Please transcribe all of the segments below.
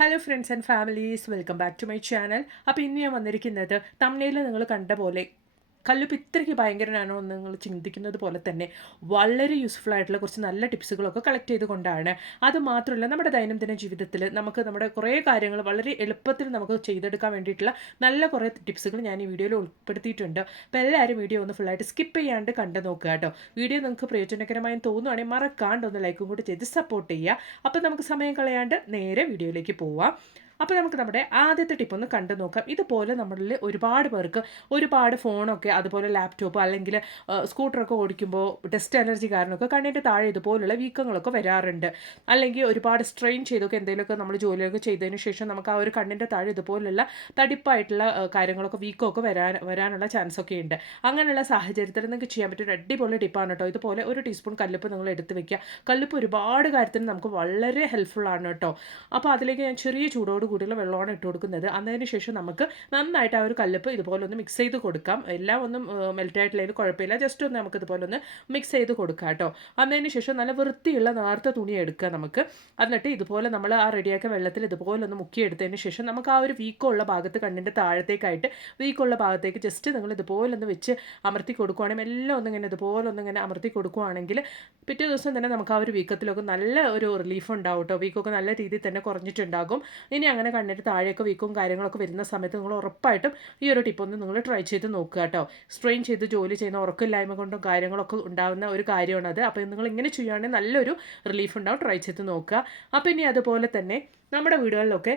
Hello friends and families welcome back to my channel അപ്പോൾ ഇന്ന് ഞാൻ വന്നിരിക്കുന്നത് തമിഴിൽ നിങ്ങൾ കണ്ട പോലെ കല്ലുപ്പ് ഇത്രയ്ക്ക് ഭയങ്കരനാണോ എന്ന് നിങ്ങൾ ചിന്തിക്കുന്നത് പോലെ തന്നെ വളരെ യൂസ്ഫുൾ ആയിട്ടുള്ള കുറച്ച് നല്ല ടിപ്സുകളൊക്കെ കളക്ട് ചെയ്തുകൊണ്ടാണ് അത് മാത്രമല്ല നമ്മുടെ ദൈനംദിന ജീവിതത്തിൽ നമുക്ക് നമ്മുടെ കുറേ കാര്യങ്ങൾ വളരെ എളുപ്പത്തിൽ നമുക്ക് ചെയ്തെടുക്കാൻ വേണ്ടിയിട്ടുള്ള നല്ല കുറേ ടിപ്സുകൾ ഞാൻ ഈ വീഡിയോയിൽ ഉൾപ്പെടുത്തിയിട്ടുണ്ട്. അപ്പോൾ എല്ലാവരും വീഡിയോ ഒന്ന് ഫുള്ളായിട്ട് സ്കിപ്പ് ചെയ്യാണ്ട് കണ്ടു നോക്കുക കേട്ടോ. വീഡിയോ നിങ്ങൾക്ക് പ്രയോജനകരമായി തോന്നുവാണെങ്കിൽ മറക്കാണ്ട് ഒന്ന് ലൈക്കും കൂടി ചെയ്ത് സപ്പോർട്ട് ചെയ്യുക. അപ്പോൾ നമുക്ക് സമയം കളയാണ്ട് നേരെ വീഡിയോയിലേക്ക് പോവാം. അപ്പോൾ നമുക്ക് നമ്മുടെ ആദ്യത്തെ ടിപ്പ് ഒന്ന് കണ്ടു നോക്കാം. ഇതുപോലെ നമ്മളിൽ ഒരുപാട് പേർക്ക് ഒരുപാട് ഫോണൊക്കെ അതുപോലെ ലാപ്ടോപ്പ് അല്ലെങ്കിൽ സ്കൂട്ടറൊക്കെ ഓടിക്കുമ്പോൾ ഡസ്റ്റ് അലർജി കാരണമൊക്കെ കണ്ണിന്റെ താഴെ ഇതുപോലുള്ള വീക്കങ്ങളൊക്കെ വരാറുണ്ട്. അല്ലെങ്കിൽ ഒരുപാട് സ്ട്രെയിൻ ചെയ്തൊക്കെ എന്തെങ്കിലുമൊക്കെ നമ്മൾ ജോലിയൊക്കെ ചെയ്തതിന് ശേഷം നമുക്ക് ആ ഒരു കണ്ണിന്റെ താഴെ ഇതുപോലുള്ള തടിപ്പായിട്ടുള്ള കാര്യങ്ങളൊക്കെ വീക്കമൊക്കെ വരാൻ വരാനുള്ള ചാൻസ് ഒക്കെ ഉണ്ട്. അങ്ങനെയുള്ള സാഹചര്യത്തിൽ നിങ്ങൾക്ക് ചെയ്യാൻ പറ്റുന്ന അടിപൊളി ടിപ്പാണ് കേട്ടോ ഇതുപോലെ ഒരു ടീസ്പൂൺ കല്ലുപ്പ് നിങ്ങൾ എടുത്ത് വെക്കുക. കല്ലുപ്പ് ഒരുപാട് കാര്യത്തിന് നമുക്ക് വളരെ ഹെൽപ്ഫുൾ ആണ് കേട്ടോ അപ്പോൾ അതിലേക്ക് ഞാൻ ചെറിയ ചൂടോട് കൂടിയുള്ള വെള്ളമാണ് ഇട്ട് കൊടുക്കുന്നത്. അതിന് ശേഷം നമുക്ക് നന്നായിട്ട് ആ ഒരു കല്ലുപ്പ് ഇതുപോലെ ഒന്ന് മിക്സ് ചെയ്ത് കൊടുക്കാം. എല്ലാം ഒന്നും മെൽറ്റ് കുഴപ്പമില്ല. ജസ്റ്റ് ഒന്ന് നമുക്ക് ഇതുപോലെ ഒന്ന് മിക്സ് ചെയ്ത് കൊടുക്കാം കേട്ടോ. അതിന് ശേഷം നല്ല വൃത്തിയുള്ള നേർത്ത തുണി എടുക്കുക നമുക്ക്. എന്നിട്ട് ഇതുപോലെ നമ്മൾ ആ റെഡിയാക്കിയ വെള്ളത്തിൽ ഇതുപോലെ ഒന്ന് മുക്കിയെടുത്തതിന് ശേഷം നമുക്ക് ആ ഒരു വീക്കമുള്ള ഭാഗത്ത് കണ്ണിന്റെ താഴത്തേക്കായിട്ട് വീക്കമുള്ള ഭാഗത്തേക്ക് ജസ്റ്റ് നിങ്ങൾ ഇതുപോലെ ഒന്ന് വെച്ച് അമർത്തി കൊടുക്കുവാണെങ്കിൽ എല്ലാം ഒന്നും ഒന്നിങ്ങനെ ഇതുപോലെ ഒന്നിങ്ങനെ അമർത്തി കൊടുക്കുവാണെങ്കിൽ പിറ്റേ ദിവസം തന്നെ നമുക്ക് ആ ഒരു വീക്കത്തിലൊക്കെ നല്ല ഒരു റിലീഫ് ഉണ്ടാവും കേട്ടോ. വീക്കൊക്കെ നല്ല രീതിയിൽ തന്നെ കുറഞ്ഞിട്ടുണ്ടാകും. ഇനി അങ്ങനെ കണ്ണിന്റെ താഴെയൊക്കെ വീക്കും കാര്യങ്ങളൊക്കെ വരുന്ന സമയത്ത് നിങ്ങൾ ഉറപ്പായിട്ടും ഈ ഒരു ടിപ്പ് ഒന്ന് നിങ്ങൾ ട്രൈ ചെയ്ത് നോക്കുക കേട്ടോ. സ്ട്രെയിൻ ചെയ്ത് ജോലി ചെയ്യുന്ന ഉറക്കമില്ലായ്മ കൊണ്ടും കാര്യങ്ങളൊക്കെ ഉണ്ടാകുന്ന ഒരു കാര്യമാണത് അപ്പോൾ നിങ്ങൾ ഇങ്ങനെ ചെയ്യുകയാണെങ്കിൽ നല്ലൊരു റിലീഫ് ഉണ്ടാവും ട്രൈ ചെയ്ത് നോക്കുക. അപ്പോൾ ഇനി അതുപോലെ തന്നെ നമ്മുടെ വീടുകളിലൊക്കെ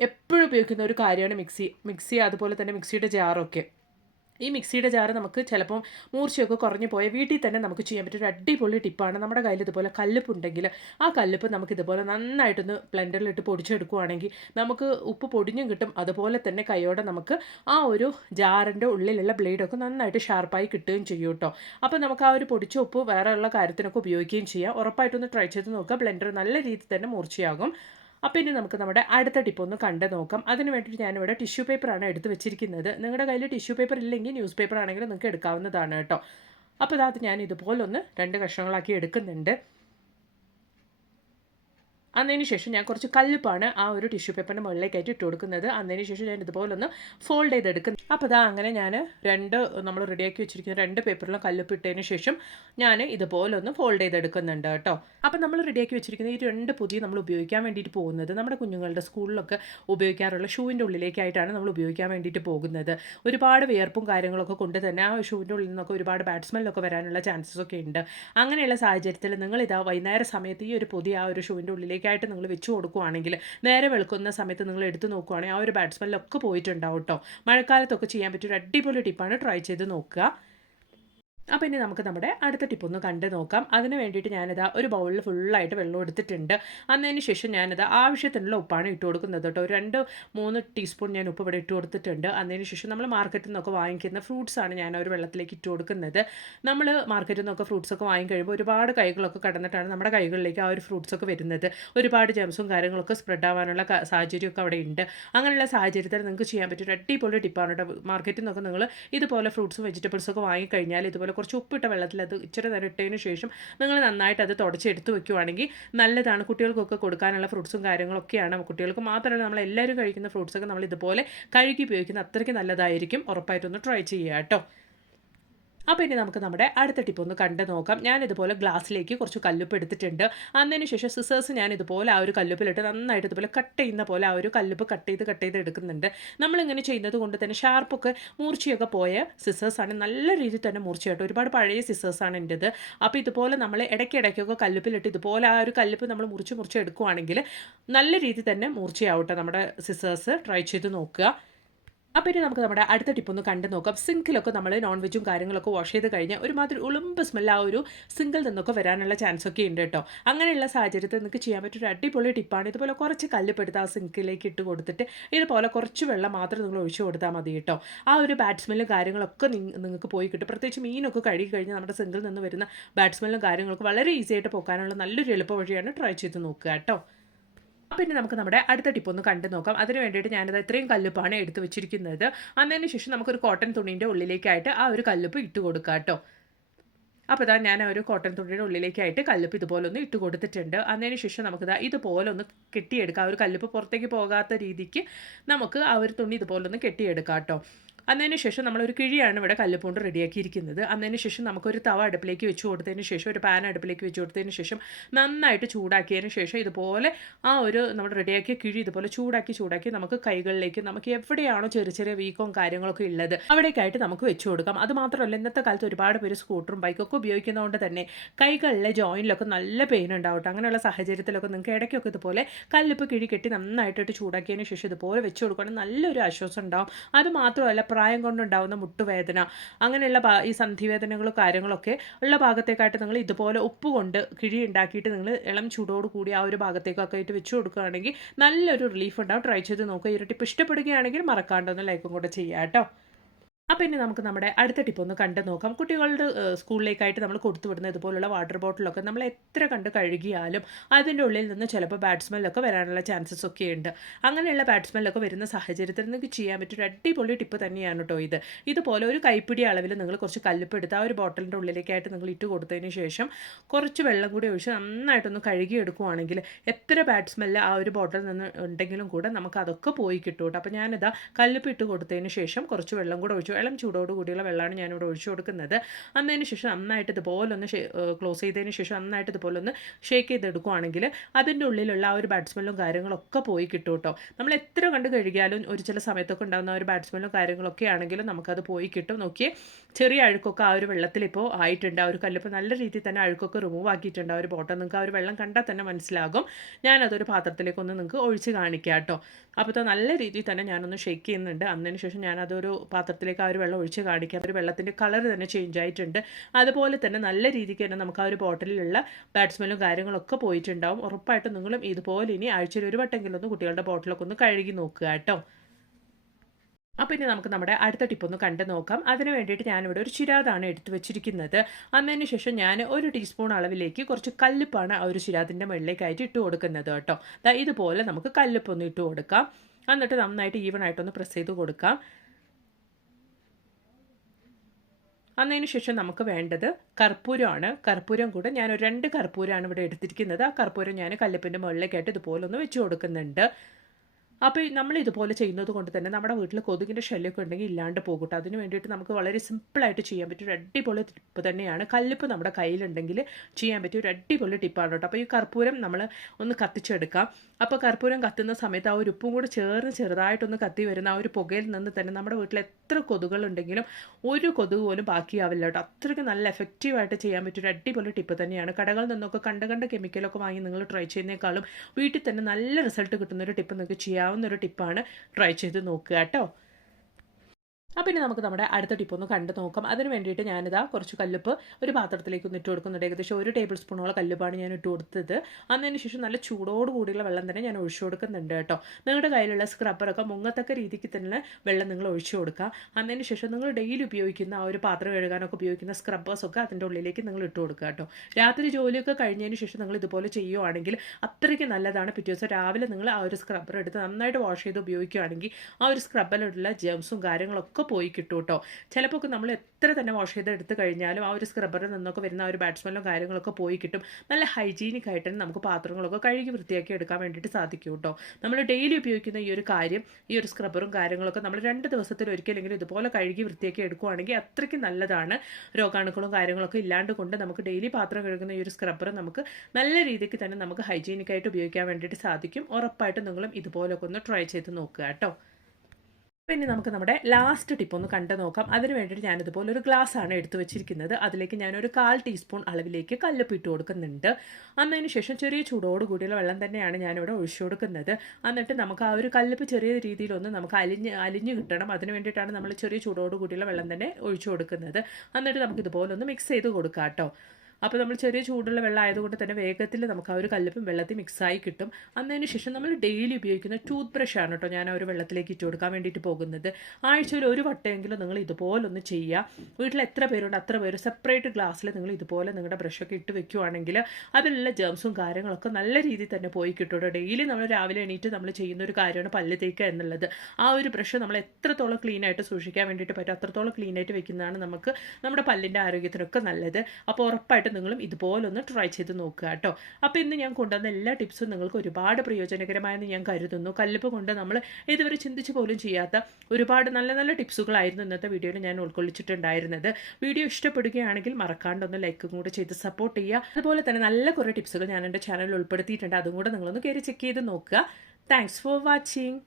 എപ്പോഴും ഉപയോഗിക്കുന്ന ഒരു കാര്യമാണ് മിക്സി. മിക്സി അതുപോലെ തന്നെ മിക്സിയുടെ ജാറൊക്കെ. ഈ മിക്സിയുടെ ജാറ് നമുക്ക് ചിലപ്പം മൂർച്ചയൊക്കെ കുറഞ്ഞു പോയ വീട്ടിൽ തന്നെ നമുക്ക് ചെയ്യാൻ പറ്റും ഒരു അടിപൊളി ടിപ്പാണ്. നമ്മുടെ കയ്യിൽ ഇതുപോലെ കല്ലുപ്പ് ഉണ്ടെങ്കിൽ ആ കല്ലുപ്പ് നമുക്ക് ഇതുപോലെ നന്നായിട്ടൊന്ന് ബ്ലെൻഡറിലിട്ട് പൊടിച്ചെടുക്കുകയാണെങ്കിൽ നമുക്ക് ഉപ്പ് പൊടിഞ്ഞും കിട്ടും. അതുപോലെ തന്നെ കൈയോടെ നമുക്ക് ആ ഒരു ജാറിന്റെ ഉള്ളിലുള്ള ബ്ലേഡൊക്കെ നന്നായിട്ട് ഷാർപ്പായി കിട്ടുകയും ചെയ്യും കേട്ടോ. അപ്പോൾ നമുക്ക് ആ ഒരു പൊടിച്ച ഉപ്പ് വേറെ ഉള്ള കാര്യത്തിനൊക്കെ ഉപയോഗിക്കുകയും ചെയ്യാം. ഉറപ്പായിട്ടൊന്ന് ട്രൈ ചെയ്ത് നോക്കുക. ബ്ലെൻഡർ നല്ല രീതിയിൽ തന്നെ മൂർച്ചയാകും. അപ്പോൾ ഇനി നമുക്ക് നമ്മുടെ അടുത്ത ടിപ്പ് ഒന്ന് കണ്ടു നോക്കാം. അതിന് വേണ്ടിയിട്ട് ഞാനിവിടെ ടിഷ്യൂ പേപ്പറാണ് എടുത്ത് വെച്ചിരിക്കുന്നത്. നിങ്ങളുടെ കയ്യിൽ ടിഷ്യൂ പേപ്പർ ഇല്ലെങ്കിൽ ന്യൂസ് പേപ്പർ ആണെങ്കിലും നിങ്ങൾക്ക് എടുക്കാവുന്നതാണ് കേട്ടോ. അപ്പോൾ അതായത് ഞാൻ ഇതുപോലൊന്ന് രണ്ട് കഷ്ണങ്ങളാക്കി എടുക്കുന്നുണ്ട്. അന്നതിന് ശേഷം ഞാൻ കുറച്ച് കല്ലുപ്പാണ് ആ ഒരു ടിഷ്യൂ പേപ്പറിന്റെ മുകളിലേക്കായിട്ട് ഇട്ട് കൊടുക്കുന്നത്. അന്നതിന് ശേഷം ഞാൻ ഇതുപോലെ ഒന്ന് ഫോൾഡ് ചെയ്തെടുക്കുന്നു. അപ്പോൾ അതാ അങ്ങനെ ഞാൻ രണ്ട് നമ്മൾ റെഡിയാക്കി വെച്ചിരിക്കുന്ന രണ്ട് പേപ്പറിലും കല്ലുപ്പ് ഇട്ടതിന് ശേഷം ഞാൻ ഇതുപോലെ ഒന്ന് ഫോൾഡ് ചെയ്തെടുക്കുന്നുണ്ട് കേട്ടോ. അപ്പോൾ നമ്മൾ റെഡിയാക്കി വെച്ചിരിക്കുന്ന ഈ രണ്ട് പുതിയ നമ്മൾ ഉപയോഗിക്കാൻ വേണ്ടിയിട്ട് പോകുന്നത് നമ്മുടെ കുഞ്ഞുങ്ങളുടെ സ്കൂളിലൊക്കെ ഉപയോഗിക്കാറുള്ള ഷൂവിന്റെ ഉള്ളിലേക്കായിട്ടാണ് നമ്മൾ ഉപയോഗിക്കാൻ വേണ്ടിയിട്ട് പോകുന്നത്. ഒരുപാട് വിയർപ്പും കാര്യങ്ങളൊക്കെ കൊണ്ട് തന്നെ ആ ഷൂവിന്റെ ഉള്ളിൽ നിന്നൊക്കെ ഒരുപാട് ബാറ്റ്സ്മെല്ലൊക്കെ വരാനുള്ള ചാൻസസ് ഒക്കെ ഉണ്ട്. അങ്ങനെയുള്ള സാഹചര്യത്തിൽ നിങ്ങൾ ഇതാ വൈകുന്നേര സമയത്ത് ഈ ഒരു പുതിയ ആ ഒരു ഷൂവിന്റെ ഉള്ളിലേക്ക് ആയിട്ട് നിങ്ങൾ വെച്ച് കൊടുക്കുവാണെങ്കിൽ നേരെ വെളുക്കുന്ന സമയത്ത് നിങ്ങൾ എടുത്ത് നോക്കുവാണെങ്കിൽ ആ ഒരു ബാറ്റ്സ്മെല്ലൊക്കെ പോയിട്ടുണ്ടാവും കേട്ടോ മഴക്കാലത്തൊക്കെ ചെയ്യാൻ പറ്റിയൊരു അടിപൊളി ടിപ്പാണ് ട്രൈ ചെയ്ത് നോക്കുക. അപ്പോൾ ഇനി നമുക്ക് നമ്മുടെ അടുത്ത ടിപ്പൊന്ന് കണ്ട് നോക്കാം. അതിന് വേണ്ടിയിട്ട് ഞാനിതാ ഒരു ബൗളിൽ ഫുള്ളായിട്ട് വെള്ളം എടുത്തിട്ടുണ്ട്. അന്നതിന് ശേഷം ഞാനിത് ആവശ്യത്തിനുള്ള ഉപ്പാണ് ഇട്ട് കൊടുക്കുന്നത് കേട്ടോ. രണ്ട് മൂന്ന് ടീസ്പൂൺ ഞാൻ ഉപ്പ് ഇവിടെ ഇട്ട് കൊടുത്തിട്ടുണ്ട്. അതിന് ശേഷം നമ്മൾ മാർക്കറ്റിൽ നിന്നൊക്കെ വാങ്ങിക്കുന്ന ഫ്രൂട്ട്സാണ് ഞാൻ ഒരു വെള്ളത്തിലേക്ക് ഇട്ട് കൊടുക്കുന്നത്. നമ്മൾ മാർക്കറ്റിൽ നിന്നൊക്കെ ഫ്രൂട്ട്സ് ഒക്കെ വാങ്ങിക്കഴിയുമ്പോൾ ഒരുപാട് കൈകളൊക്കെ കടന്നിട്ടാണ് നമ്മുടെ കൈകളിലേക്ക് ആ ഒരു ഫ്രൂട്ട്സ് ഒക്കെ വരുന്നത്. ഒരുപാട് ജംസും കാര്യങ്ങളൊക്കെ സ്പ്രെഡ് ആവാനുള്ള സാഹചര്യമൊക്കെ അവിടെ ഉണ്ട് അങ്ങനെയുള്ള സാഹചര്യത്തിൽ നിങ്ങൾക്ക് ചെയ്യാൻ പറ്റിയ ഒരു അടിപൊളി ടിപ്പാണ് കേട്ടോ. മാർക്കറ്റിൽ നിന്നൊക്കെ നിങ്ങൾ ഇതുപോലെ ഫ്രൂട്ട്സും വെജിറ്റബിൾസൊക്കെ വാങ്ങിക്കഴിഞ്ഞാൽ ഇതുപോലെ കുറച്ച് ഉപ്പിട്ട വെള്ളത്തിൽ അത് ഇച്ചിരി നേരം ഇട്ടതിന് ശേഷം നിങ്ങൾ നന്നായിട്ട് അത് തുടച്ചെടുത്ത് വെക്കുവാണെങ്കിൽ നല്ലതാണ്. കുട്ടികൾക്കൊക്കെ കൊടുക്കാനുള്ള ഫ്രൂട്ട്സും കാര്യങ്ങളൊക്കെയാണ്. കുട്ടികൾക്ക് മാത്രമല്ല നമ്മൾ എല്ലാവരും കഴിക്കുന്ന ഫ്രൂട്ട്സൊക്കെ നമ്മൾ ഇതുപോലെ കഴുകി ഉപയോഗിക്കുന്നത് അത്രയ്ക്ക് നല്ലതായിരിക്കും. ഉറപ്പായിട്ടൊന്ന് ട്രൈ ചെയ്യുക കേട്ടോ. അപ്പോൾ ഇനി നമുക്ക് നമ്മുടെ അടുത്ത ടിപ്പ് ഒന്ന് കണ്ടു നോക്കാം. ഞാൻ ഇതുപോലെ ഗ്ലാസ്സിലേക്ക് കുറച്ച് കല്ലുപ്പ് എടുത്തിട്ടുണ്ട്. അതിന് ശേഷം സിസേഴ്സ് ഞാൻ ഇതുപോലെ ആ ഒരു കല്ലുപ്പിലിട്ട് നന്നായിട്ട് ഇതുപോലെ കട്ട് ചെയ്യുന്ന പോലെ ആ ഒരു കല്ലുപ്പ് കട്ട് ചെയ്ത് കട്ട് ചെയ്ത് എടുക്കുന്നുണ്ട്. നമ്മളിങ്ങനെ ചെയ്യുന്നത് കൊണ്ട് തന്നെ ഷാർപ്പൊക്കെ മൂർച്ചയൊക്കെ പോയ സിസേഴ്സാണ് നല്ല രീതിയിൽ തന്നെ മൂർച്ചയായിട്ട് ഒരുപാട് പഴയ സിസേഴ്സാണ് എന്റെത് അപ്പോൾ ഇതുപോലെ നമ്മൾ ഇടയ്ക്കിടയ്ക്കൊക്കെ കല്ലുപ്പിലിട്ട് ഇതുപോലെ ആ ഒരു കല്ലുപ്പ് നമ്മൾ മുറിച്ച് മുറിച്ച് എടുക്കുവാണെങ്കിൽ നല്ല രീതിയിൽ തന്നെ മൂർച്ചയാവട്ടെ നമ്മുടെ സിസേഴ്സ് ട്രൈ ചെയ്ത് നോക്കുക. അപ്പോൾ ഇനി നമുക്ക് നമ്മുടെ അടുത്ത ടിപ്പ് ഒന്ന് കണ്ടു നോക്കാം. സിങ്കിലൊക്കെ നമ്മൾ നോൺ വെജും കാര്യങ്ങളൊക്കെ വാഷ് ചെയ്ത് കഴിഞ്ഞാൽ ഒരുമാതിരി ഉളുമ്പ് സ്മെൽ ആ ഒരു സിങ്കിൽ നിന്നൊക്കെ വരാനുള്ള ചാൻസ് ഒക്കെ ഉണ്ട് കേട്ടോ. അങ്ങനെയുള്ള സാഹചര്യത്തിൽ നിങ്ങൾക്ക് ചെയ്യാൻ പറ്റിയ ഒരു അടിപൊളി ടിപ്പാണ് ഇതുപോലെ കുറച്ച് കല്ലുപെടുത്ത് ആ സിങ്കിലേക്ക് ഇട്ട് കൊടുത്തിട്ട് ഇതുപോലെ കുറച്ച് വെള്ളം മാത്രം നിങ്ങൾ ഒഴിച്ചു കൊടുത്താൽ മതി കേട്ടോ. ആ ഒരു ബാഡ് സ്മെല്ലും കാര്യങ്ങളൊക്കെ നിങ്ങൾക്ക് പോയി കിട്ടും. പ്രത്യേകിച്ച് മീനൊക്കെ കഴുകി കഴിഞ്ഞാൽ നമ്മുടെ സിങ്കിൽ നിന്ന് വരുന്ന ബാഡ് സ്മെല്ലും കാര്യങ്ങളൊക്കെ വളരെ ഈസി ആയിട്ട് പോകാനുള്ള നല്ലൊരു എളുപ്പ വഴിയാണ് ട്രൈ ചെയ്ത് നോക്കുക കേട്ടോ. പിന്നെ നമുക്ക് നമ്മുടെ അടുത്ത ടിപ്പ് ഒന്ന് കണ്ടു നോക്കാം. അതിന് വേണ്ടിയിട്ട് ഞാനത് ഇത്രയും കല്ലുപ്പാണ് എടുത്തു വെച്ചിരിക്കുന്നത്. അന്നതിന് ശേഷം നമുക്കൊരു കോട്ടൺ തുണീന്റെ ഉള്ളിലേക്കായിട്ട് ആ ഒരു കല്ലുപ്പ് ഇട്ട് കൊടുക്കാം കേട്ടോ. അപ്പോൾ ഇതാ ഞാൻ ആ ഒരു കോട്ടൺ തുണിയുടെ ഉള്ളിലേക്കായിട്ട് കല്ലുപ്പ് ഇതുപോലെ ഒന്ന് ഇട്ട് കൊടുത്തിട്ടുണ്ട്. അതിന് ശേഷം നമുക്കിതാ ഇതുപോലെ ഒന്ന് കെട്ടിയെടുക്കാം. ആ ഒരു കല്ലുപ്പ് പുറത്തേക്ക് പോകാത്ത രീതിക്ക് നമുക്ക് ആ ഒരു തുണി ഇതുപോലെ ഒന്ന് കെട്ടിയെടുക്കാം കേട്ടോ. അതിന് ശേഷം നമ്മളൊരു കിഴിയാണ് ഇവിടെ കല്ലുപൂണ്ട് റെഡിയാക്കിയിരിക്കുന്നത്. അതിന് ശേഷം നമുക്കൊരു തവ അടുപ്പിലേക്ക് വെച്ച് കൊടുത്തതിന് ശേഷം ഒരു പാൻ അടുപ്പിലേക്ക് വെച്ച് കൊടുത്തതിന് ശേഷം നന്നായിട്ട് ചൂടാക്കിയതിന് ശേഷം ഇതുപോലെ ആ ഒരു നമ്മൾ റെഡിയാക്കിയ കിഴി ഇതുപോലെ ചൂടാക്കി ചൂടാക്കി നമുക്ക് കൈകളിലേക്ക് നമുക്ക് എവിടെയാണോ ചെറിയ ചെറിയ വീക്കവും കാര്യങ്ങളൊക്കെ ഉള്ളത് അവിടേക്കായിട്ട് നമുക്ക് വെച്ച് കൊടുക്കാം. അത് മാത്രമല്ല ഇന്നത്തെ കാലത്ത് ഒരുപാട് പേര് സ്കൂട്ടറും ബൈക്കൊക്കെ ഉപയോഗിക്കുന്നതുകൊണ്ട് തന്നെ കൈകളിലെ ജോയിനിലൊക്കെ നല്ല പെയിൻ ഉണ്ടാവട്ടെ അങ്ങനെയുള്ള സാഹചര്യത്തിലൊക്കെ നിങ്ങൾക്ക് ഇടയ്ക്കൊക്കെ ഇതുപോലെ കല്ലിപ്പ് കിഴി കെട്ടി നന്നായിട്ടിട്ട് ചൂടാക്കിയതിന് ശേഷം ഇതുപോലെ വെച്ച് കൊടുക്കുകയാണെങ്കിൽ നല്ലൊരു ആശ്വാസം ഉണ്ടാവും. അത് മാത്രമല്ല പ്രായം കൊണ്ടുണ്ടാവുന്ന മുട്ടുവേദന അങ്ങനെയുള്ള ഈ സന്ധിവേദനകളും കാര്യങ്ങളൊക്കെ ഉള്ള ഭാഗത്തേക്കായിട്ട് നിങ്ങൾ ഇതുപോലെ ഉപ്പ് കൊണ്ട് കിഴി ഉണ്ടാക്കിയിട്ട് നിങ്ങൾ ഇളം ചൂടോട് കൂടി ആ ഒരു ഭാഗത്തേക്കൊക്കെ ആയിട്ട് വെച്ച് കൊടുക്കുകയാണെങ്കിൽ നല്ലൊരു റിലീഫ് ഉണ്ടാവും. ട്രൈ ചെയ്ത് നോക്കുക. ഈ ഒരു ടിപ്പ് ഇഷ്ടപ്പെടുകയാണെങ്കിൽ മറക്കാണ്ടൊന്ന് ലൈക്കും കൂടെ ചെയ്യാം കേട്ടോ. അപ്പം ഇനി നമുക്ക് നമ്മുടെ അടുത്ത ടിപ്പ് ഒന്ന് കണ്ടു നോക്കാം. കുട്ടികളുടെ സ്കൂളിലേക്കായിട്ട് നമ്മൾ കൊടുത്തുവിടുന്ന ഇതുപോലുള്ള വാട്ടർ ബോട്ടിലൊക്കെ നമ്മൾ എത്ര കണ്ട് കഴുകിയാലും അതിന്റെ ഉള്ളിൽ നിന്ന് ചിലപ്പോൾ ബാറ്റ്സ്മെല്ലൊക്കെ വരാനുള്ള ചാൻസസ് ഒക്കെ ഉണ്ട്. അങ്ങനെയുള്ള ബാറ്റ്സ്മെല്ലൊക്കെ വരുന്ന സാഹചര്യത്തിൽ നിങ്ങൾക്ക് ചെയ്യാൻ പറ്റിയ അടിപൊളി ടിപ്പ് തന്നെയാണ് കേട്ടോ ഇത്. ഇതുപോലെ ഒരു കൈപ്പിടി അളവിൽ നിങ്ങൾ കുറച്ച് കല്ലുപ്പ് എടുത്ത് ആ ഒരു ബോട്ടിലിന്റെ ഉള്ളിലേക്കായിട്ട് നിങ്ങൾ ഇട്ട് കൊടുത്തതിന് ശേഷം കുറച്ച് വെള്ളം കൂടി ഒഴിച്ച് നന്നായിട്ടൊന്ന് കഴുകിയെടുക്കുവാണെങ്കിൽ എത്ര ബാറ്റ്സ്മെല്ല് ആ ഒരു ബോട്ടിൽ നിന്ന് ഉണ്ടെങ്കിലും കൂടെ നമുക്ക് അതൊക്കെ പോയി കിട്ടും കേട്ടോ അപ്പോൾ ഞാനിതാ കല്ലുപ്പ് ഇട്ട് കൊടുത്തതിന് ശേഷം കുറച്ച് വെള്ളം കൂടെ ഒഴിച്ചു ഇളം ചൂടോട് കൂടിയുള്ള വെള്ളമാണ് ഞാനിവിടെ ഒഴിച്ചു കൊടുക്കുന്നത്. അന്നതിന് ശേഷം നന്നായിട്ട് ഇതുപോലെ ഒന്ന് ക്ലോസ് ചെയ്തതിന് ശേഷം നന്നായിട്ട് ഇതുപോലെ ഒന്ന് ഷേക്ക് ചെയ്തെടുക്കുകയാണെങ്കിൽ അതിന്റെ ഉള്ളിലുള്ള ആ ഒരു ബാറ്റ്സ്മെല്ലും കാര്യങ്ങളൊക്കെ പോയി കിട്ടും കേട്ടോ. നമ്മൾ എത്ര കണ്ട് കഴുകിയാലും ഒരു ചില സമയത്തൊക്കെ ഉണ്ടാകുന്ന ഒരു സ്മെല്ലും കാര്യങ്ങളൊക്കെ ആണെങ്കിലും നമുക്കത് പോയി കിട്ടും. നോക്കിയേ ചെറിയ അഴുക്കൊക്കെ ആ ഒരു വെള്ളത്തിൽ ഇപ്പോൾ ആയിട്ടുണ്ട്. ആ ഒരു കല്ലിപ്പോൾ നല്ല രീതിയിൽ തന്നെ അഴുക്കൊക്കെ റിമൂവ് ആക്കിയിട്ടുണ്ട്. ആ ഒരു ബോട്ടം നിങ്ങൾക്ക് ആ ഒരു വെള്ളം കണ്ടാൽ തന്നെ മനസ്സിലാകും. ഞാനതൊരു പാത്രത്തിലേക്കൊന്ന് നിങ്ങൾക്ക് ഒഴിച്ച് കാണിക്കാം കേട്ടോ. അപ്പോൾ നല്ല രീതിയിൽ തന്നെ ഞാനൊന്ന് ഷേക്ക് ചെയ്യുന്നുണ്ട്. അന്നതിന് ശേഷം ഞാനതൊരു പാത്രത്തിലേക്ക് ആ ഒരു വെള്ളം ഒഴിച്ച് കാണിക്കാം. ഒരു വെള്ളത്തിന്റെ കളർ തന്നെ ചേഞ്ച് ആയിട്ടുണ്ട്. അതുപോലെ തന്നെ നല്ല രീതിക്ക് തന്നെ നമുക്ക് ആ ഒരു ബോട്ടിലുള്ള ബാറ്റ്സ്മെല്ലും കാര്യങ്ങളൊക്കെ പോയിട്ടുണ്ടാവും. ഉറപ്പായിട്ടും നിങ്ങളും ഇതുപോലെ ഇനി ആഴ്ചയിൽ ഒരു വട്ടെങ്കിലും ഒന്ന് കുട്ടികളുടെ ബോട്ടിലൊക്കെ ഒന്ന് കഴുകി നോക്കുക കേട്ടോ. അപ്പോൾ ഇനി നമുക്ക് നമ്മുടെ അടുത്ത ടിപ്പ് ഒന്ന് കണ്ടു നോക്കാം. അതിന് വേണ്ടിയിട്ട് ഞാനിവിടെ ഒരു ചിരാതാണ് എടുത്തു വെച്ചിരിക്കുന്നത്. അന്നതിന് ശേഷം ഞാൻ ഒരു ടീസ്പൂൺ അളവിലേക്ക് കുറച്ച് കല്ലുപ്പാണ് ആ ഒരു ചിരാതിന്റെ മുകളിലേക്കായിട്ട് ഇട്ട് കൊടുക്കുന്നത് കേട്ടോ. ഇതുപോലെ നമുക്ക് കല്ലുപ്പൊന്ന് ഇട്ട് കൊടുക്കാം. എന്നിട്ട് നന്നായിട്ട് ഈവൺ ആയിട്ടൊന്ന് പ്രസ് ചെയ്ത് കൊടുക്കാം. അന്നതിന് ശേഷം നമുക്ക് വേണ്ടത് കർപ്പൂരമാണ്. കർപ്പൂരം കൂടെ ഞാൻ രണ്ട് കർപ്പൂരമാണ് ഇവിടെ എടുത്തിരിക്കുന്നത്. ആ കർപ്പൂരം ഞാൻ കല്ലപ്പിന്റെ മുകളിലേക്കായിട്ട് ഇതുപോലെ ഒന്ന് വെച്ച് കൊടുക്കുന്നുണ്ട്. അപ്പോൾ നമ്മൾ ഇതുപോലെ ചെയ്യുന്നത് കൊണ്ട് തന്നെ നമ്മുടെ വീട്ടിൽ കൊതുകിന്റെ ശല്യമൊക്കെ ഉണ്ടെങ്കിൽ ഇല്ലാണ്ട് പോകട്ടെ. അതിന് വേണ്ടിയിട്ട് നമുക്ക് വളരെ സിമ്പിളായിട്ട് ചെയ്യാൻ പറ്റും ഒരു അടിപൊളി ടിപ്പ് തന്നെയാണ്. കല്ലിപ്പ് നമ്മുടെ കയ്യിലുണ്ടെങ്കിൽ ചെയ്യാൻ പറ്റിയ ഒരു അടിപൊളി ടിപ്പാണ് കേട്ടോ. അപ്പോൾ ഈ കർപ്പൂരം നമ്മൾ ഒന്ന് കത്തിച്ചെടുക്കാം. അപ്പോൾ കർപ്പൂരം കത്തുന്ന സമയത്ത് ആ ഒരു ഉപ്പും കൂടെ ചേർന്ന് ചെറുതായിട്ടൊന്ന് കത്തി വരുന്ന ആ ഒരു പുകയിൽ നിന്ന് തന്നെ നമ്മുടെ വീട്ടിൽ എത്ര കൊതുകളുണ്ടെങ്കിലും ഒരു കൊതുക് പോലും ബാക്കിയാവില്ല കേട്ടോ. അത്രയ്ക്ക് നല്ല എഫക്റ്റീവായിട്ട് ചെയ്യാൻ പറ്റിയ ഒരു അടിപൊളി ടിപ്പ് തന്നെയാണ്. കടകളിൽ നിന്നൊക്കെ കണ്ട കണ്ട കെമിക്കലൊക്കെ വാങ്ങി നിങ്ങൾ ട്രൈ ചെയ്യുന്നേക്കാളും വീട്ടിൽ തന്നെ നല്ല റിസൾട്ട് കിട്ടുന്ന ഒരു ടിപ്പ് നിങ്ങൾക്ക് ചെയ്യാം. ചെയ്യാവുന്ന ഒരു ടിപ്പാണ് ട്രൈ ചെയ്ത് നോക്കുക കേട്ടോ. അപ്പം പിന്നെ നമുക്ക് നമ്മുടെ അടുത്ത ടിപ്പ് ഒന്ന് കണ്ടു നോക്കാം. അതിന് വേണ്ടിയിട്ട് ഞാനിതാ കുറച്ച് കല്ലുപ്പ് ഒരു പാത്രത്തിലേക്ക് ഒന്ന് ഇട്ട് കൊടുക്കുന്നുണ്ട്. ഏകദേശം ഒരു ടേബിൾ സ്പൂണോളം കല്ലുപ്പാണ് ഞാൻ ഇട്ട് കൊടുത്തത്. അന്നതിന് ശേഷം നല്ല ചൂടോട് കൂടിയുള്ള വെള്ളം തന്നെ ഞാൻ ഒഴിച്ചു കൊടുക്കുന്നുണ്ട് കേട്ടോ. നിങ്ങളുടെ കയ്യിലുള്ള സ്ക്രബ്ബറൊക്കെ മുങ്ങത്തക്ക രീതിക്ക് തന്നെ വെള്ളം നിങ്ങൾ ഒഴിച്ചു കൊടുക്കുക. അന്നതിന് ശേഷം നിങ്ങൾ ഡെയിലി ഉപയോഗിക്കുന്ന ആ ഒരു പാത്രം കഴുകാനൊക്കെ ഉപയോഗിക്കുന്ന സ്ക്രബ്ബേഴ്സൊക്കെ അതിന്റെ ഉള്ളിലേക്ക് നിങ്ങൾ ഇട്ട് കൊടുക്കുക കേട്ടോ. രാത്രി ജോലിയൊക്കെ കഴിഞ്ഞതിന് ശേഷം നിങ്ങൾ ഇതുപോലെ ചെയ്യുവാണെങ്കിൽ അത്രയ്ക്ക് നല്ലതാണ്. പിറ്റേ ദിവസം രാവിലെ നിങ്ങൾ ആ ഒരു സ്ക്രബ്ബർ എടുത്ത് നന്നായിട്ട് വാഷ് ചെയ്ത് ഉപയോഗിക്കുകയാണെങ്കിൽ ആ ഒരു സ്ക്രബ്ബറിലുള്ള ജെംസും കാര്യങ്ങളൊക്കെ പോയി കിട്ടും കേട്ടോ ചിലപ്പോൾ നമ്മൾ എത്ര തന്നെ വാഷ് ചെയ്ത് എടുത്തു കഴിഞ്ഞാലും ആ ഒരു സ്ക്രബറിൽ നിന്നൊക്കെ വരുന്ന ആ ഒരു ബാറ്റ്സ്മെല്ലും കാര്യങ്ങളൊക്കെ പോയി കിട്ടും നല്ല ഹൈജീനിക് ആയിട്ട് നമുക്ക് പാത്രങ്ങളൊക്കെ കഴുകി വൃത്തിയാക്കി എടുക്കാൻ വേണ്ടിയിട്ട് സാധിക്കും കേട്ടോ നമ്മൾ ഡെയിലി ഉപയോഗിക്കുന്ന ഈ ഒരു കാര്യം ഈ ഒരു സ്ക്രബറും കാര്യങ്ങളൊക്കെ നമ്മൾ രണ്ട് ദിവസത്തിൽ ഒരിക്കലെങ്കിലും ഇതുപോലെ കഴുകി വൃത്തിയാക്കി എടുക്കുകയാണെങ്കിൽ അത്രയ്ക്ക് നല്ലതാണ്. രോഗാണുക്കളും കാര്യങ്ങളൊക്കെ ഇല്ലാണ്ട് കൊണ്ട് നമുക്ക് ഡെയിലി പാത്രം കഴുകുന്ന ഈ ഒരു സ്ക്രബ്ബർ നമുക്ക് നല്ല രീതിക്ക് തന്നെ നമുക്ക് ഹൈജീനിക്കായിട്ട് ഉപയോഗിക്കാൻ വേണ്ടിയിട്ട് സാധിക്കും. ഉറപ്പായിട്ടും നിങ്ങളും ഇതുപോലൊക്കെ ഒന്ന് ട്രൈ ചെയ്ത് നോക്കുക കേട്ടോ. പിന്നെ നമുക്ക് നമ്മുടെ ലാസ്റ്റ് ടിപ്പ് ഒന്ന് കണ്ടു നോക്കാം. അതിന് വേണ്ടിയിട്ട് ഞാനിതുപോലെ ഒരു ഗ്ലാസ് ആണ് എടുത്തു വെച്ചിരിക്കുന്നത്. അതിലേക്ക് ഞാനൊരു കാൽ ടീസ്പൂൺ അളവിലേക്ക് കല്ലുപ്പ് ഇട്ട് കൊടുക്കുന്നുണ്ട്. അന്നതിന് ശേഷം ചെറിയ ചൂടോട് കൂടിയുള്ള വെള്ളം തന്നെയാണ് ഞാനിവിടെ ഒഴിച്ചു കൊടുക്കുന്നത്. എന്നിട്ട് നമുക്ക് ആ ഒരു കല്ലുപ്പ് ചെറിയ രീതിയിലൊന്ന് നമുക്ക് അലിഞ്ഞ് അലിഞ്ഞ് കിട്ടണം. അതിന് വേണ്ടിയിട്ടാണ് നമ്മൾ ചെറിയ ചൂടോട് കൂടിയുള്ള വെള്ളം തന്നെ ഒഴിച്ചു കൊടുക്കുന്നത്. എന്നിട്ട് നമുക്ക് ഇതുപോലെ ഒന്ന് മിക്സ് ചെയ്ത് കൊടുക്കാം കേട്ടോ. അപ്പോൾ നമ്മൾ ചെറിയ ചൂടുള്ള വെള്ളം ആയതുകൊണ്ട് തന്നെ വേഗത്തിൽ നമുക്ക് ആ ഒരു കല്ലപ്പും വെള്ളത്തിൽ മിക്സായി കിട്ടും. അന്നതിന് ശേഷം നമ്മൾ ഡെയിലി ഉപയോഗിക്കുന്ന ടൂത്ത് ബ്രഷാണ് കേട്ടോ ഞാൻ ആ ഒരു വെള്ളത്തിലേക്ക് ഇട്ട് കൊടുക്കാൻ വേണ്ടിയിട്ട് പോകുന്നത്. ആഴ്ചയിൽ ഒരു വട്ടമെങ്കിലും നിങ്ങൾ ഇതുപോലൊന്ന് ചെയ്യുക. വീട്ടിൽ എത്ര പേരുണ്ട് അത്ര പേര് സെപ്പറേറ്റ് ഗ്ലാസ്സിൽ നിങ്ങൾ ഇതുപോലെ നിങ്ങളുടെ ബ്രഷൊക്കെ ഇട്ട് വെക്കുവാണെങ്കിൽ അതിലുള്ള ജേംസും കാര്യങ്ങളൊക്കെ നല്ല രീതിയിൽ തന്നെ പോയി കിട്ടും ഡെയിലി നമ്മൾ രാവിലെ എണീറ്റ് നമ്മൾ ചെയ്യുന്ന ഒരു കാര്യമാണ് പല്ല് തേക്കുക എന്നുള്ളത്. ആ ഒരു ബ്രഷ് നമ്മൾ എത്രത്തോളം ക്ലീൻ ആയിട്ട് സൂക്ഷിക്കാൻ വേണ്ടിയിട്ട് പറ്റും അത്രത്തോളം ക്ലീൻ ആയിട്ട് വെക്കുന്നതാണ് നമുക്ക് നമ്മുടെ പല്ലിന്റെ ആരോഗ്യത്തിനൊക്കെ നല്ലത്. അപ്പോൾ ഉറപ്പായിട്ടും നിങ്ങളും ഇതുപോലൊന്ന് ട്രൈ ചെയ്ത് നോക്കുക കേട്ടോ. അപ്പോൾ ഇന്ന് ഞാൻ കൊണ്ടുവന്ന എല്ലാ ടിപ്സും നിങ്ങൾക്ക് ഒരുപാട് പ്രയോജനകരമായെന്ന് ഞാൻ കരുതുന്നു. കല്ലുപ്പ് കൊണ്ട് നമ്മൾ ഇതുവരെ ചിന്തിച്ച് പോലും ചെയ്യാത്ത ഒരുപാട് നല്ല നല്ല ടിപ്സുകളായിരുന്നു ഇന്നത്തെ വീഡിയോയിൽ ഞാൻ ഉൾക്കൊള്ളിച്ചിട്ടുണ്ടായിരുന്നത്. വീഡിയോ ഇഷ്ടപ്പെടുകയാണെങ്കിൽ മറക്കാണ്ടൊന്ന് ലൈക്കും കൂടെ ചെയ്ത് സപ്പോർട്ട് ചെയ്യുക. അതുപോലെ തന്നെ നല്ല കുറേ ടിപ്സുകൾ ഞാൻ എന്റെ ചാനലിൽ ഉൾപ്പെടുത്തിയിട്ടുണ്ട്. അതും കൂടെ നിങ്ങളൊന്ന് കയറി ചെക്ക് ചെയ്ത് നോക്കുക. Thanks for watching